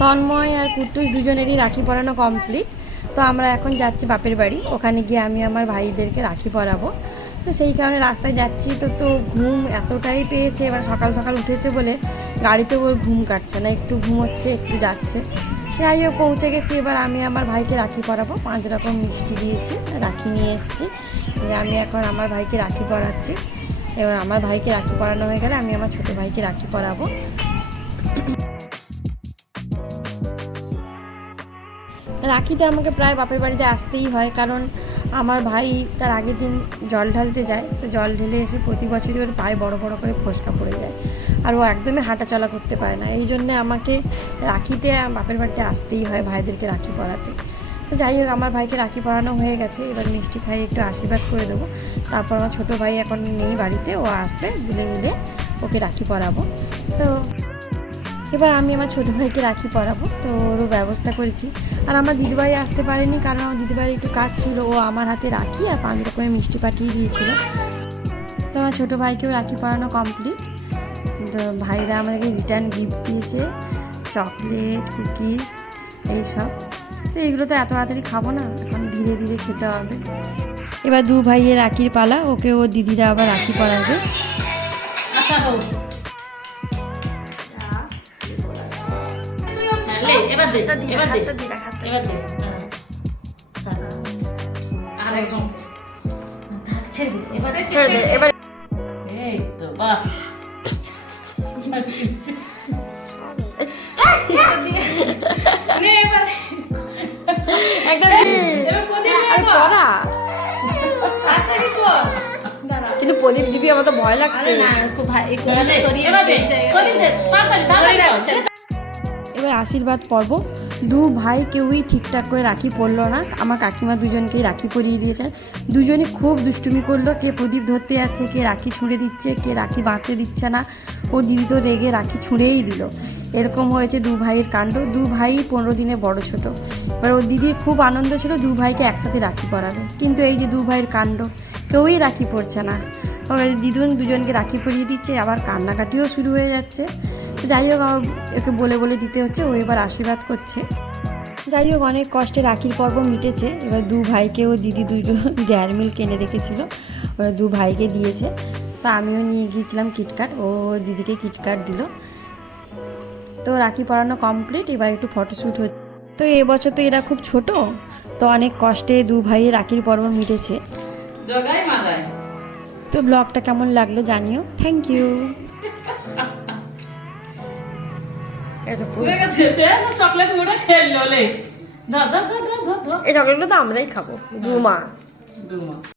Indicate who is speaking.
Speaker 1: তন্ময় আর কুট্টুস দুজনেরই রাখি পরানো কমপ্লিট তো আমরা এখন যাচ্ছি বাপের বাড়ি। ওখানে গিয়ে আমি আমার ভাইদেরকে রাখি পরাবো। তো সেই কারণে রাস্তায় যাচ্ছি। তো তো ঘুম এতটাই পেয়েছে, এবার সকাল সকাল উঠেছে বলে গাড়িতে ওর ঘুম কাটছে না, একটু ঘুমোচ্ছে একটু যাচ্ছে। যাই হোক, পৌঁছে গেছি। এবার আমি আমার ভাইকে রাখি পরাবো। পাঁচ রকম মিষ্টি দিয়েছি, রাখি নিয়ে এসেছি। যে আমি এখন আমার ভাইকে রাখি পরাচ্ছি। এবার আমার ভাইকে রাখি পরানো হয়ে গেলে আমি আমার ছোটো ভাইকে রাখি পরাবো। রাখিতে আমাকে প্রায় বাপের বাড়িতে আসতেই হয়, কারণ আমার ভাই তার আগের দিন জল ঢালতে যায়। তো জল ঢেলে এসে প্রতি বছরই ওর পায়ে বড় বড় করে ফোসকা পড়ে যায় আর ও একদমই হাঁটা চলা করতে পারে না। এই জন্যে আমাকে রাখিতে বাপের বাড়িতে আসতেই হয় ভাইদেরকে রাখি পড়াতে। তো যাই হোক, আমার ভাইকে রাখি পরানো হয়ে গেছে। এবার মিষ্টি খাই একটু আশীর্বাদ করে দেবো। তারপর আমার ছোটো ভাই এখন নেই বাড়িতে, ও আসবে মিলে মিলে ওকে রাখি পরাবো তো এবার আমি আমার ছোটো ভাইকে রাখি পরাবো তো ওরও ব্যবস্থা করেছি। আর আমার দিদিভাই আসতে পারেনি কারণ আমার দিদিভাইয়ের একটু কাজ ছিল, ও আমার হাতে রাখি আর পাঁচ রকমের মিষ্টি পাঠিয়ে দিয়েছিল। তো আমার ছোটো ভাইকেও রাখি পরানো কমপ্লিট তো ভাইরা আমাদেরকে রিটার্ন গিফট দিয়েছে চকলেট কুকিজ এইসব তো এগুলো তো এত তাড়াতাড়ি খাব না, এখন ধীরে ধীরে খেতে হবে। এবার দু ভাইয়ের রাখির পালা, ওকে ও দিদিরা আবার রাখি পরাবে
Speaker 2: আচ্ছা হ্যাঁ, এবার দে এবার দে। এবার দে। আর একজন। থাকছে দে, এবার
Speaker 1: ছেড়ে দে, এবার
Speaker 2: এই তো বাহ। নে এবার।
Speaker 1: একটা দে।
Speaker 2: এবার প্রদীপ
Speaker 1: আর
Speaker 2: নেব।
Speaker 1: পড়া
Speaker 2: তাড়াতাড়ি কর।
Speaker 1: কিন্তু প্রদীপ দিবি আমার তো ভয় লাগছে।
Speaker 2: এবার দে, এবার দে,
Speaker 1: এবার আশীর্বাদ পর্ব। দু ভাই কেউই ঠিকঠাক করে রাখি পরলো না। আমার কাকিমা দুজনকেই রাখি পরিয়ে দিয়েছেন দুজনে খুব দুষ্টুমি করল। কে প্রদীপ ধরতে যাচ্ছে, কে রাখি ছুঁড়ে দিচ্ছে, কে রাখি বাঁধতে দিচ্ছে না। ও দিদি তো রেগে রাখি ছুঁড়েই দিল। এরকম হয়েছে দু ভাইয়ের কাণ্ড। দু ভাই পনেরো দিনে বড় ছোট। এবার ওর দিদির খুব আনন্দ ছিল দু ভাইকে একসাথে রাখি পরাবে কিন্তু এই যে দু ভাইয়ের কাণ্ড, কেউই রাখি পরছে না। দিদুন দুজনকে রাখি পরিয়ে দিচ্ছে। আবার কান্নাকাটিও শুরু হয়ে যাচ্ছে। যাই হোক আমার ওকে বলে বলে দিতে হচ্ছে ও এবার আশীর্বাদ করছে। যাই হোক অনেক কষ্টে রাখির পর্ব মিটেছে। এবার দু ভাইকে ও দিদি দুটো ড্যার মিল কিনে রেখেছিল। ওরা দু ভাইকে দিয়েছে। তা আমিও নিয়ে গিয়েছিলাম কিটকাট ও দিদিকে কিটকাট দিল। তো রাখি পরানো কমপ্লিট এবার একটু ফটোশ্যুট হচ্ছে। তো এবছর তো এরা খুব ছোট তো অনেক কষ্টে দু ভাইয়ের রাখির পর্ব মিটেছে। তো ব্লগটা কেমন লাগল জানিও। থ্যাংক ইউ
Speaker 2: চকলেট মুড়ে খেললো লে
Speaker 1: এই চকলেটগুলো তো আমরাই খাব দুমা
Speaker 2: দুমা